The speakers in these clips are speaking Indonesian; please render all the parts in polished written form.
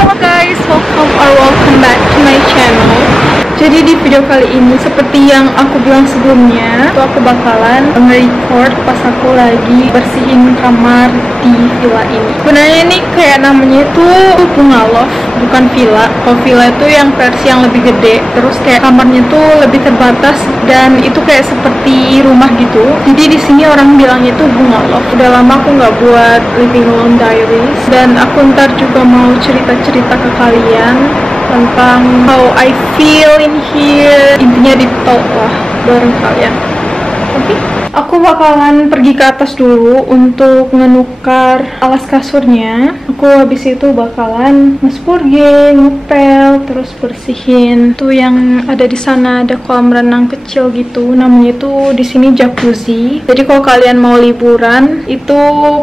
Hello guys, welcome back to my channel. Jadi di video kali ini, seperti yang aku bilang sebelumnya, tuh aku bakalan nge-record pas aku lagi bersihin kamar di villa ini. Sebenarnya ini kayak namanya itu bunga love, bukan villa. Kalau villa itu yang versi yang lebih gede, terus kayak kamarnya tuh lebih terbatas dan itu kayak seperti rumah gitu. Jadi di sini orang bilangnya itu bunga love. Udah lama aku nggak buat living room diaries, dan aku ntar juga mau cerita-cerita ke kalian tentang how I feel in here. Intinya di talk lah bareng kalian. Oke, aku bakalan pergi ke atas dulu untuk menukar alas kasurnya. Aku habis itu bakalan nge-spurging, ngepel, terus bersihin. Tuh yang ada di sana ada kolam renang kecil gitu. Namanya itu di sini jacuzzi. Jadi kalau kalian mau liburan, itu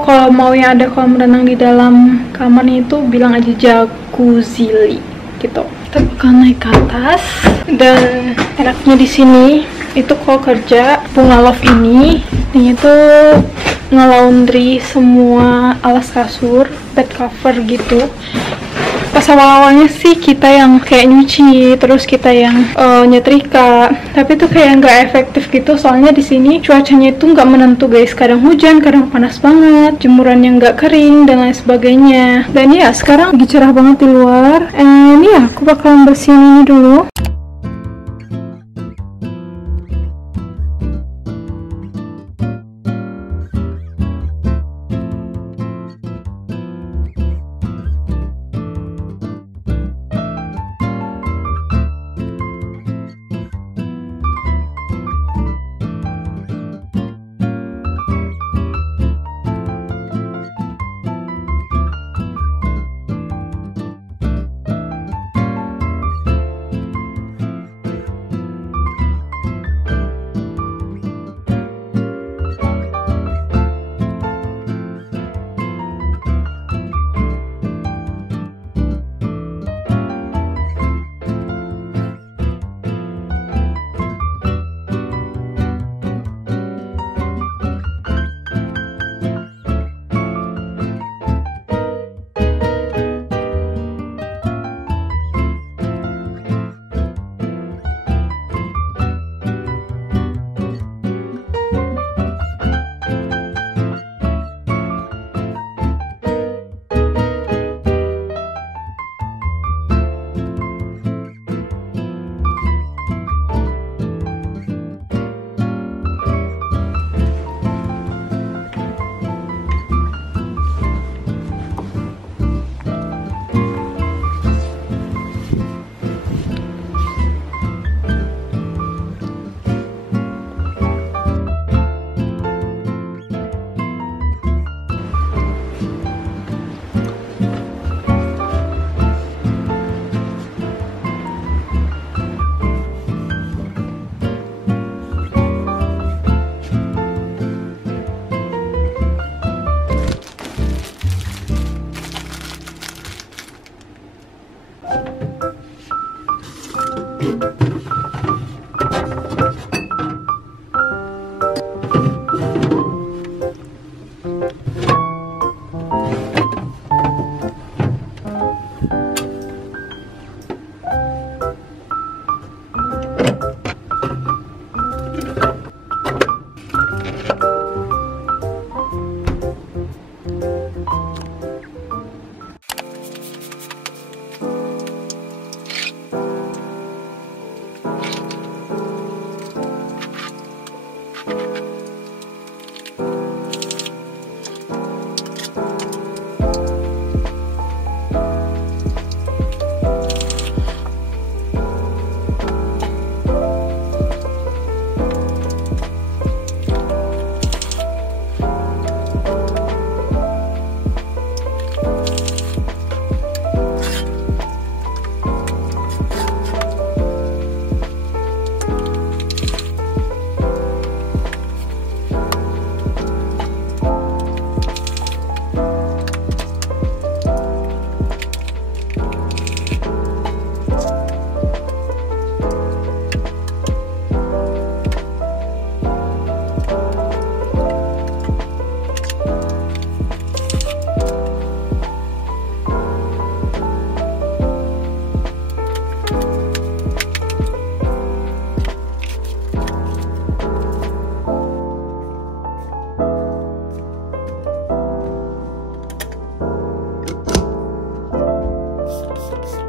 kalau mau yang ada kolam renang di dalam kamarnya itu bilang aja jacuzzi gitu. Kita bakal naik ke atas, dan enaknya di sini itu kalau kerja bunga love ini itu nge-laundry semua alas kasur, bed cover gitu. Pas awal-awalnya sih kita yang kayak nyuci, terus kita yang nyetrika, tapi itu kayak nggak efektif gitu. Soalnya di sini cuacanya itu nggak menentu guys, kadang hujan, kadang panas banget, jemurannya nggak kering dan lain sebagainya. Dan ya sekarang lagi cerah banget di luar. And ya aku bakalan bersihin ini dulu.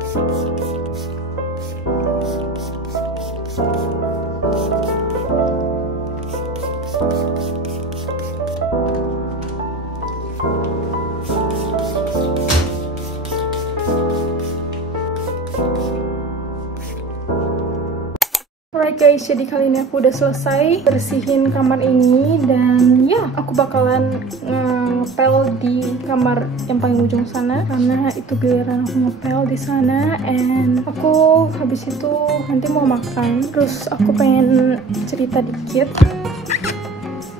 Alright guys, jadi kali ini aku udah selesai bersihin kamar ini, dan ya aku bakalan ngepel di kamar yang paling ujung sana karena itu giliran aku ngepel di sana. And aku habis itu nanti mau makan. Terus aku pengen cerita dikit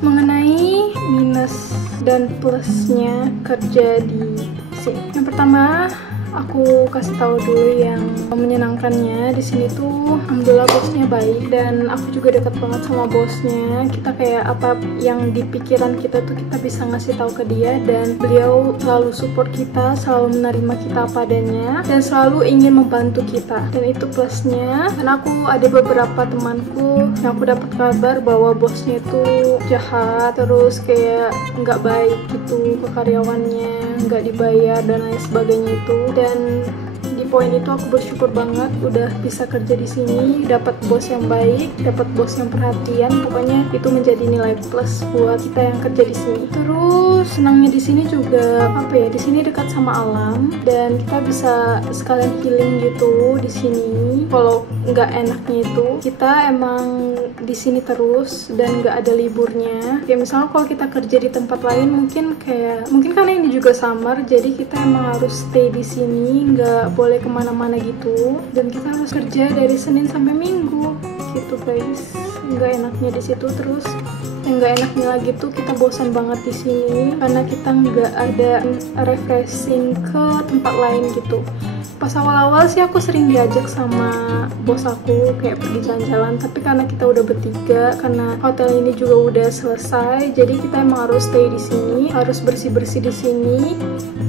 mengenai minus dan plusnya kerja di sini. Yang pertama, aku kasih tahu dulu yang menyenangkannya di sini tuh, alhamdulillah bosnya baik dan aku juga dekat banget sama bosnya. Kita kayak apa yang di pikiran kita tuh kita bisa ngasih tahu ke dia, dan beliau selalu support kita, selalu menerima kita apa adanya, dan selalu ingin membantu kita. Dan itu plusnya. Dan aku ada beberapa temanku yang aku dapat kabar bahwa bosnya itu jahat, terus kayak nggak baik gitu ke karyawannya, nggak dibayar dan lain sebagainya itu. Dan di poin itu aku bersyukur banget udah bisa kerja di sini, dapat bos yang baik, dapat bos yang perhatian. Pokoknya itu menjadi nilai plus buat kita yang kerja di sini. Terus senangnya di sini juga apa ya? Di sini dekat sama alam dan kita bisa sekalian healing gitu di sini. Kalau nggak enaknya itu kita emang di sini terus dan nggak ada liburnya. Kayak misalnya kalau kita kerja di tempat lain mungkin karena ini juga summer, jadi kita emang harus stay di sini, nggak boleh kemana-mana gitu, dan kita harus kerja dari Senin sampai Minggu gitu guys. Nggak enaknya di situ. Terus yang nggak enaknya lagi tuh kita bosan banget di sini karena kita nggak ada refreshing ke tempat lain gitu. Pas awal-awal sih aku sering diajak sama bos aku kayak pergi jalan-jalan, tapi karena kita udah bertiga, karena hotel ini juga udah selesai, jadi kita emang harus stay di sini, harus bersih-bersih di sini,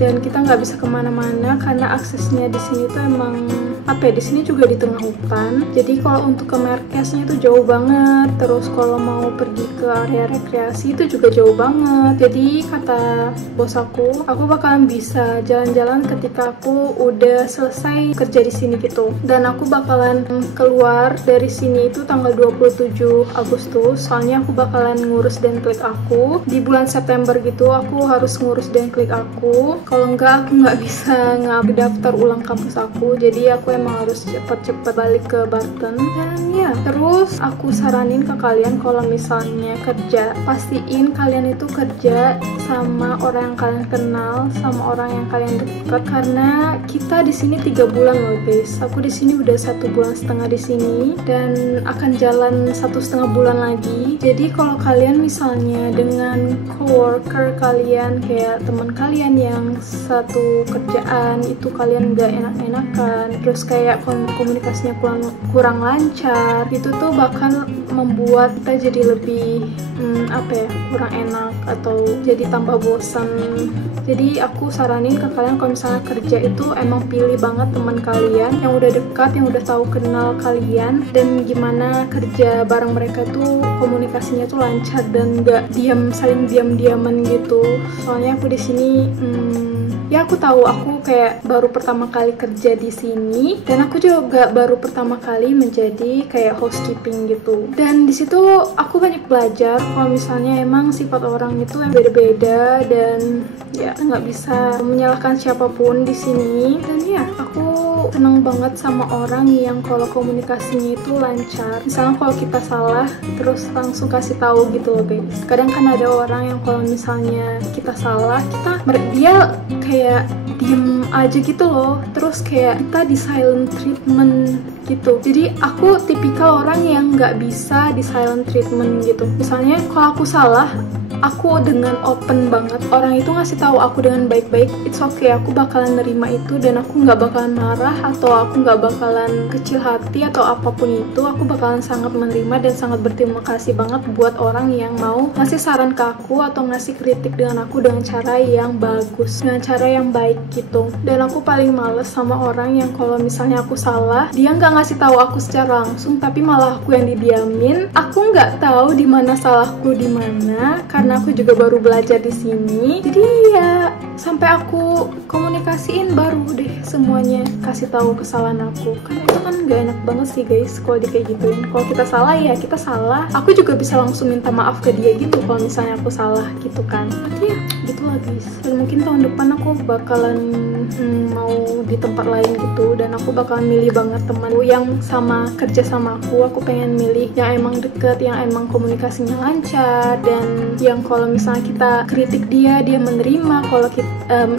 dan kita nggak bisa kemana-mana karena aksesnya di sini tuh emang apa ya, di sini juga di tengah hutan. Jadi kalau untuk ke markasnya itu jauh banget. Terus kalau mau pergi ke area rekreasi itu juga jauh banget. Jadi kata bos aku bakalan bisa jalan-jalan ketika aku udah selesai kerja di sini gitu. Dan aku bakalan keluar dari sini itu tanggal 27 Agustus. Soalnya aku bakalan ngurus dan klik aku di bulan September gitu. Aku harus ngurus dan klik aku. Kalau enggak aku nggak bisa daftar ulang kampus aku. Jadi aku emang harus cepet-cepet balik ke Barton. Dan ya, terus aku saranin ke kalian kalau misalnya kerja, pastiin kalian itu kerja sama orang yang kalian kenal, sama orang yang kalian dekat. Karena kita di sini 3 bulan loh guys. Aku di sini udah 1,5 bulan di sini dan akan jalan 1,5 bulan lagi. Jadi kalau kalian misalnya dengan coworker kalian, kayak teman kalian yang satu kerjaan itu kalian nggak enak-enakan, terus kayak komunikasinya kurang lancar, itu tuh bakal membuat kita jadi lebih kurang enak atau jadi tambah bosan. Jadi aku saranin ke kalian kalau misalnya kerja itu emang pilih banget teman kalian yang udah dekat, yang udah tahu kenal kalian, dan gimana kerja bareng mereka tuh komunikasinya tuh lancar dan nggak saling diam-diaman gitu. Soalnya aku di sini ya aku tahu aku kayak baru pertama kali kerja di sini, dan aku juga baru pertama kali menjadi kayak housekeeping gitu. Dan di situ aku banyak belajar kalau misalnya emang sifat orang itu yang beda-beda, dan ya nggak bisa menyalahkan siapapun di sini. Dan ya aku seneng banget sama orang yang kalau komunikasinya itu lancar. Misalnya kalau kita salah terus langsung kasih tahu gitu loh guys. Kadang kan ada orang yang kalau misalnya kita salah, dia kayak diem aja gitu loh, terus kayak kita di silent treatment gitu. Jadi aku tipikal orang yang nggak bisa di silent treatment gitu. Misalnya kalau aku salah, aku dengan open banget, orang itu ngasih tahu aku dengan baik-baik, it's okay, aku bakalan nerima itu, dan aku nggak bakalan marah atau aku nggak bakalan kecil hati atau apapun itu. Aku bakalan sangat menerima dan sangat berterima kasih banget buat orang yang mau ngasih saran ke aku atau ngasih kritik dengan aku dengan cara yang bagus, dengan cara yang baik gitu. Dan aku paling males sama orang yang kalau misalnya aku salah, dia nggak ngasih tahu aku secara langsung, tapi malah aku yang didiamin. Aku nggak tahu di mana salahku di mana, karena karena aku juga baru belajar di sini. Jadi ya sampai aku komunikasiin baru deh semuanya kasih tahu kesalahan aku. Kan itu kan gak enak banget sih guys kalau kayak gituin. Kalau kita salah ya kita salah. Aku juga bisa langsung minta maaf ke dia gitu kalau misalnya aku salah gitu kan. Tapi ya gitulah guys. Dan mungkin tahun depan aku bakalan mau di tempat lain gitu, dan aku bakalan milih banget teman yang sama kerja sama aku. Aku pengen milih yang emang deket, yang emang komunikasinya lancar, dan yang kalau misalnya kita kritik dia menerima, kalau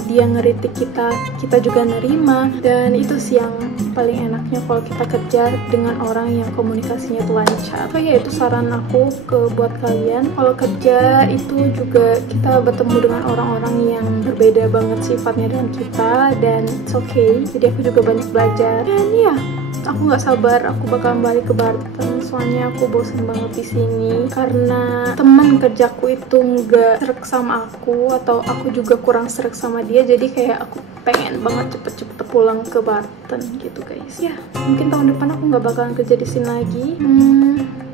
dia ngeritik kita juga nerima. Dan itu sih yang paling enaknya kalau kita kerja dengan orang yang komunikasinya tuh lancar. So ya itu saran aku buat kalian. Kalau kerja itu juga kita bertemu dengan orang-orang yang berbeda banget sifatnya dengan kita, dan it's okay. Jadi aku juga banyak belajar. Dan ya aku nggak sabar aku bakalan balik ke Barton, soalnya aku bosan banget di sini karena teman kerjaku itu nggak serak sama aku, atau aku juga kurang serak sama dia. Jadi kayak aku pengen banget cepet-cepet pulang ke Barton gitu guys. Ya mungkin tahun depan aku nggak bakalan kerja di sini lagi.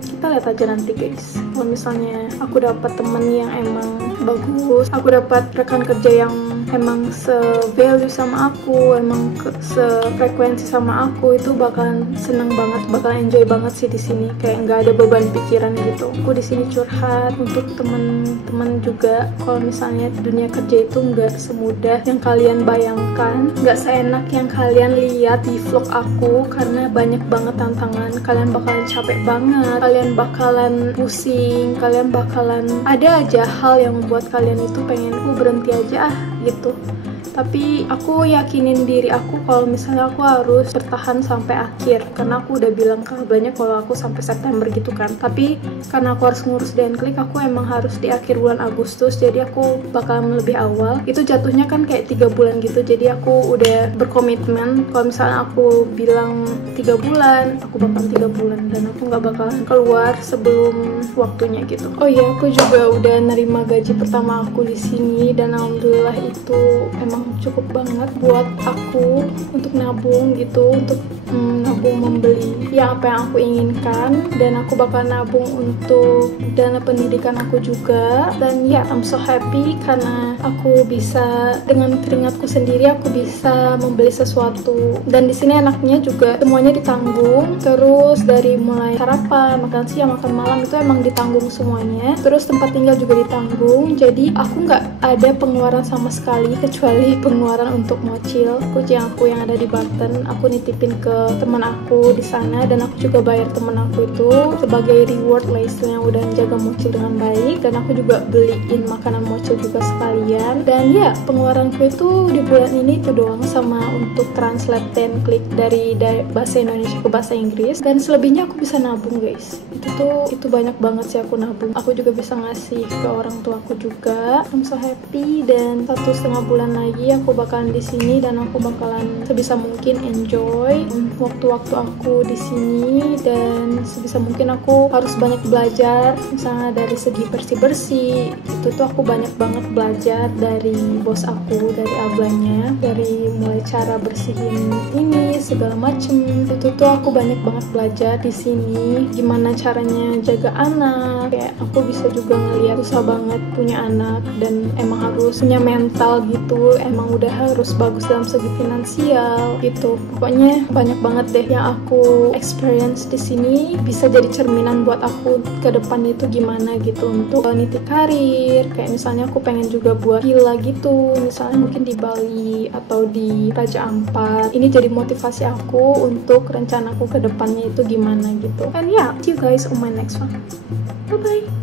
Kita lihat aja nanti guys. Kalau misalnya aku dapat temen yang emang bagus, aku dapat rekan kerja yang emang se-value sama aku, emang se-frekuensi sama aku, itu bakalan seneng banget, bakalan enjoy banget sih di sini. Kayak nggak ada beban pikiran gitu. Aku di sini curhat untuk temen-temen juga. Kalau misalnya dunia kerja itu nggak semudah yang kalian bayangkan, nggak seenak yang kalian lihat di vlog aku, karena banyak banget tantangan. Kalian bakalan capek banget, kalian bakalan pusing, kalian bakalan ada aja hal yang membuat kalian itu pengen berhenti aja gitu. Tapi aku yakinin diri aku kalau misalnya aku harus bertahan sampai akhir, karena aku udah bilang ke banyak kalau aku sampai September gitu kan. Tapi karena aku harus ngurus Dnklik, aku emang harus di akhir bulan Agustus, jadi aku bakal lebih awal. Itu jatuhnya kan kayak 3 bulan gitu, jadi aku udah berkomitmen kalau misalnya aku bilang 3 bulan, aku bakal 3 bulan, dan aku nggak bakalan keluar sebelum waktunya gitu. Oh iya, aku juga udah nerima gaji pertama aku di sini, dan alhamdulillah itu emang cukup banget buat aku untuk nabung gitu, untuk nabung membeli ya apa yang aku inginkan, dan aku bakal nabung untuk dana pendidikan aku juga. Dan ya I'm so happy karena aku bisa dengan keringatku sendiri aku bisa membeli sesuatu. Dan di sini enaknya juga semuanya ditanggung, terus dari mulai sarapan, makan siang, makan malam itu emang ditanggung semuanya, terus tempat tinggal juga ditanggung. Jadi aku nggak ada pengeluaran sama sekali kecuali pengeluaran untuk mocil kucing aku yang ada di Barton. Aku nitipin ke teman aku di sana, dan aku juga bayar teman aku itu sebagai reward lah istilahnya, udah menjaga mocil dengan baik. Dan aku juga beliin makanan mocil juga sekalian. Dan ya pengeluaranku itu di bulan ini itu doang, sama untuk translate Dnklik dari bahasa Indonesia ke bahasa Inggris. Dan selebihnya aku bisa nabung guys. Itu banyak banget sih aku nabung. Aku juga bisa ngasih ke orang tua aku juga. I'm so happy. Dan 1,5 bulan lagi aku bakalan di sini, dan aku bakalan sebisa mungkin enjoy waktu-waktu aku di sini, dan sebisa mungkin aku harus banyak belajar. Misalnya dari segi bersih-bersih itu tuh aku banyak banget belajar dari bos aku, dari ablanya, dari mulai cara bersihin ini segala macem. Itu tuh aku banyak banget belajar di sini, gimana caranya jaga anak. Kayak aku bisa juga ngeliat susah banget punya anak, dan emang harus punya mental gitu, emang udah harus bagus dalam segi finansial gitu. Pokoknya banyak banget deh yang aku experience di sini, bisa jadi cerminan buat aku ke depannya itu gimana gitu untuk niti karir. Kayak misalnya aku pengen juga buat villa gitu, misalnya mungkin di Bali atau di Raja Ampat. Ini jadi motivasi aku untuk rencanaku ke depannya itu gimana gitu. And yeah, see you guys on my next one. Bye bye.